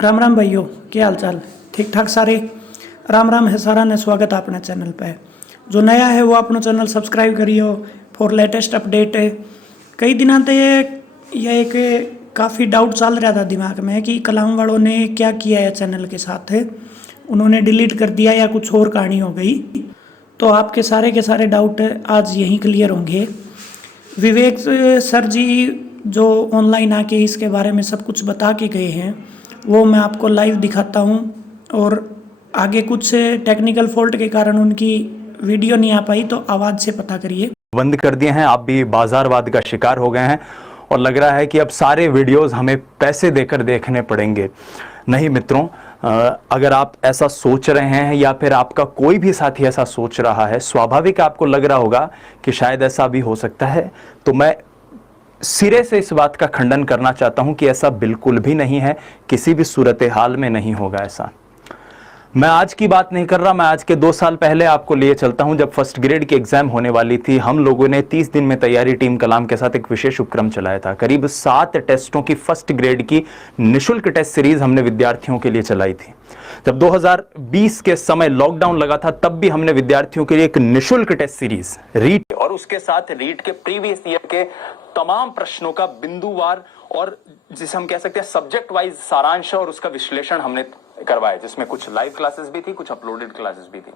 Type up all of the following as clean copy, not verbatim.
राम राम भाइयों, क्या हाल चाल? ठीक ठाक सारे? राम राम है सारा ने स्वागत है अपने चैनल पे। जो नया है वो अपना चैनल सब्सक्राइब करियो फॉर लेटेस्ट अपडेट। कई दिनों से ये एक काफ़ी डाउट चल रहा था दिमाग में कि कलाम वालों ने क्या किया है चैनल के साथ। उन्होंने डिलीट कर दिया या कुछ और कहानी हो गई। तो आपके सारे के सारे डाउट आज यहीं क्लियर होंगे। विवेक सर जी जो ऑनलाइन आके इसके बारे में सब कुछ बता के गए हैं वो मैं आपको लाइव दिखाता हूँ। और आगे कुछ टेक्निकल फॉल्ट के कारण उनकी वीडियो नहीं आ पाई तो आवाज़ से पता करिए। बंद कर दिए हैं, आप भी बाजारवाद का शिकार हो गए हैं और लग रहा है कि अब सारे वीडियोस हमें पैसे देकर देखने पड़ेंगे। नहीं मित्रों, अगर आप ऐसा सोच रहे हैं या फिर आपका कोई भी साथी ऐसा सोच रहा है, स्वाभाविक आपको लग रहा होगा कि शायद ऐसा भी हो सकता है, तो मैं सिरे से इस बात का खंडन करना चाहता हूं कि ऐसा बिल्कुल भी नहीं है, किसी भी सूरत हाल में नहीं होगा ऐसा। मैं आज की बात नहीं कर रहा, मैं आज के 2 साल पहले आपको लिए चलता हूं, जब फर्स्ट ग्रेड की एग्जाम होने वाली थी। हम लोगों ने 30 दिन में तैयारी टीम कलाम के साथ एक विशेष उपक्रम चलाया था। करीब 7 टेस्टों की फर्स्ट ग्रेड की निःशुल्क टेस्ट सीरीज हमने विद्यार्थियों के लिए चलाई थी। जब 2020 के समय लॉकडाउन लगा था तब भी हमने विद्यार्थियों के लिए एक निःशुल्क टेस्ट सीरीज रीट और उसके साथ रीट के प्रीवियस ईयर के तमाम प्रश्नों का बिंदुवार और जिसे हम कह सकते हैं सब्जेक्ट वाइज सारांश और उसका विश्लेषण हमने करवाया, जिसमें कुछ लाइव क्लासेस भी थी, कुछ अपलोडेड क्लासेस भी थी।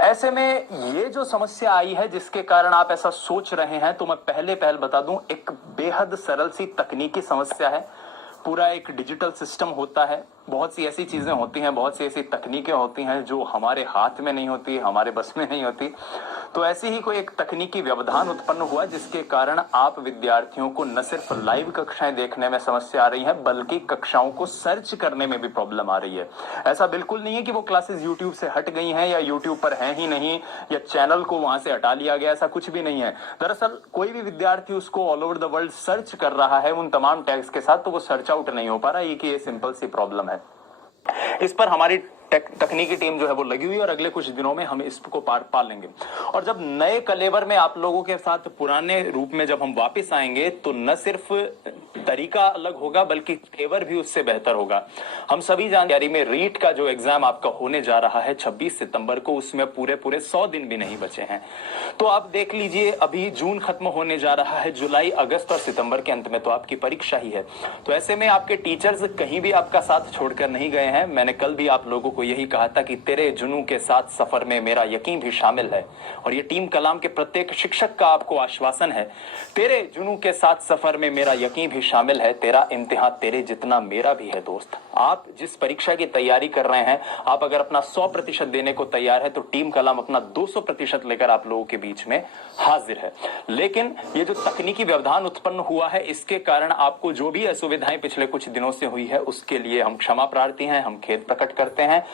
ऐसे में ये जो समस्या आई है जिसके कारण आप ऐसा सोच रहे हैं, तो मैं पहले बता दूं, एक बेहद सरल सी तकनीकी समस्या है। पूरा एक डिजिटल सिस्टम होता है, बहुत सी ऐसी चीजें होती हैं, बहुत सी ऐसी तकनीकें होती हैं जो हमारे हाथ में नहीं होती, हमारे बस में नहीं होती। तो ऐसी ही कोई एक तकनीकी व्यवधान उत्पन्न हुआ जिसके कारण आप विद्यार्थियों को न सिर्फ लाइव कक्षाएं देखने में समस्या आ रही है बल्कि कक्षाओं को सर्च करने में भी प्रॉब्लम आ रही है। ऐसा बिल्कुल नहीं है कि वो क्लासेस यूट्यूब से हट गई हैं या यूट्यूब पर हैं ही नहीं या चैनल को वहां से हटा लिया गया, ऐसा कुछ भी नहीं है। दरअसल कोई भी विद्यार्थी उसको all over the world search कर रहा है उन तमाम टैग्स के साथ, तो वो सर्च आउट नहीं हो पा रहा। ये सिंपल सी प्रॉब्लम है। इस पर हमारी तकनीकी टीम जो है वो लगी हुई है और अगले कुछ दिनों में हम इसको पार लेंगे। और जब नए कलेवर में आप लोगों के साथ पुराने रूप में जब हम वापस आएंगे तो न सिर्फ तरीका अलग होगा बल्कि तेवर भी उससे बेहतर होगा। हम सभी जानकारी में रीट का जो एग्जाम आपका होने जा रहा है 26 सितंबर को, उसमें पूरे 100 दिन भी नहीं बचे हैं। तो आप देख लीजिए, अभी जून खत्म होने जा रहा है, जुलाई, अगस्त और सितंबर के अंत में तो आपकी परीक्षा ही है। तो ऐसे में आपके टीचर्स कहीं भी आपका साथ छोड़कर नहीं गए हैं। मैंने कल भी आप लोगों को यही कहा था कि तेरे जुनू के साथ सफर में मेरा यकीन भी शामिल है, और ये टीम कलाम के प्रत्येक शिक्षक का आपको आश्वासन है। तेरे जुनू के साथ सफर में मेरा यकीन भी शामिल है, तेरा इम्तिहान तेरे जितना मेरा भी है दोस्त। आप जिस परीक्षा की तैयारी कर रहे हैं, आप अगर अपना 100% देने को तैयार है तो टीम कलाम अपना 200% लेकर आप लोगों के बीच में हाजिर है। लेकिन ये जो तकनीकी व्यवधान उत्पन्न हुआ है, इसके कारण आपको जो भी असुविधाएं पिछले कुछ दिनों से हुई है उसके लिए हम क्षमा प्रार्थी हैं, हम खेद प्रकट करते हैं।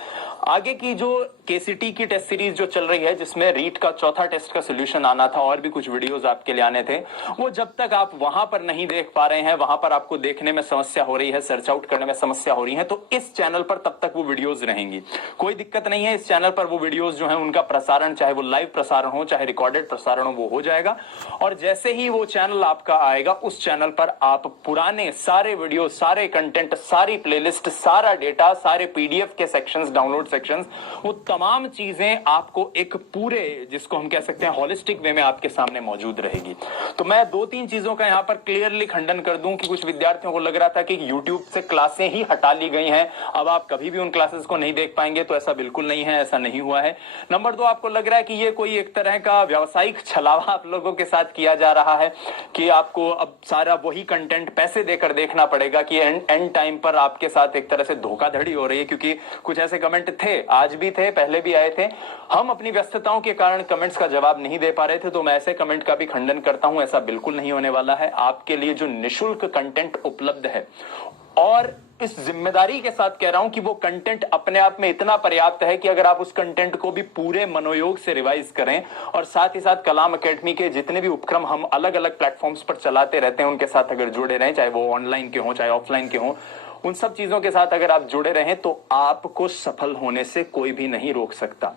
आगे की जो केसीटी की टेस्ट सीरीज जो चल रही है, जिसमें रीट का चौथा टेस्ट का सोल्यूशन आना था और भी कुछ वीडियोस आपके लिए आने थे, वो जब तक आप वहां पर नहीं देख पा रहे हैं, वहां पर आपको देखने में समस्या हो रही है, सर्च आउट करने में समस्या हो रही है, तो इस चैनल पर तब तक वो वीडियोस रहेंगी। कोई दिक्कत नहीं है, इस चैनल पर वो वीडियोस जो है उनका प्रसारण, चाहे वो लाइव प्रसारण हो चाहे रिकॉर्डेड प्रसारण हो, वो हो जाएगा। और जैसे ही वो चैनल आपका आएगा, उस चैनल पर आप पुराने सारे वीडियो, सारे कंटेंट, सारी प्लेलिस्ट, सारा डेटा, सारे पीडीएफ के सेक्शंस, डाउनलोड सेक्शंस, वो तमाम चीजें आपको एक पूरे, जिसको हम कह सकते हैं होलिस्टिक वे में आपके सामने मौजूद रहेगी। तो मैं 2-3 चीजों का यहां पर क्लियरली खंडन कर दूं कि कुछ विद्यार्थियों को लग रहा था कि YouTube से क्लासें ही हटा ली गई हैं, अब आप कभी भी उन क्लासेस को नहीं देख पाएंगे, तो ऐसा बिल्कुल नहीं है, ऐसा नहीं हुआ है। नंबर 2, आपको लग रहा है कि ये कोई एक तरह का व्यावसायिक छलावा आप लोगों के साथ किया जा रहा है कि आपको अब सारा वही कंटेंट पैसे देकर देखना पड़ेगा, कि एंड टाइम पर आपके साथ एक तरह से धोखाधड़ी हो रही है। क्योंकि कुछ ऐसे कमेंट थे, आज भी थे, पहले भी आए थे, हम अपनी व्यस्तताओं के कारण कमेंट्स का जवाब नहीं दे पा रहे थे, तो मैं ऐसे कमेंट का भी खंडन करता हूं। ऐसा बिल्कुल नहीं होने वाला है। आपके लिए जो निःशुल्क कंटेंट उपलब्ध है, और इस जिम्मेदारी के साथ कह रहा हूं कि वो कंटेंट अपने आप में इतना पर्याप्त है कि अगर आप उस कंटेंट को भी पूरे मनोयोग से रिवाइज करें और साथ ही साथ कलाम एकेडमी के जितने भी उपक्रम हम अलग अलग प्लेटफॉर्म्स पर चलाते रहते हैं उनके साथ अगर जुड़े रहें, चाहे वो ऑनलाइन के हों चाहे ऑफलाइन के हों, उन सब चीजों के साथ अगर आप जुड़े रहें तो आपको सफल होने से कोई भी नहीं रोक सकता।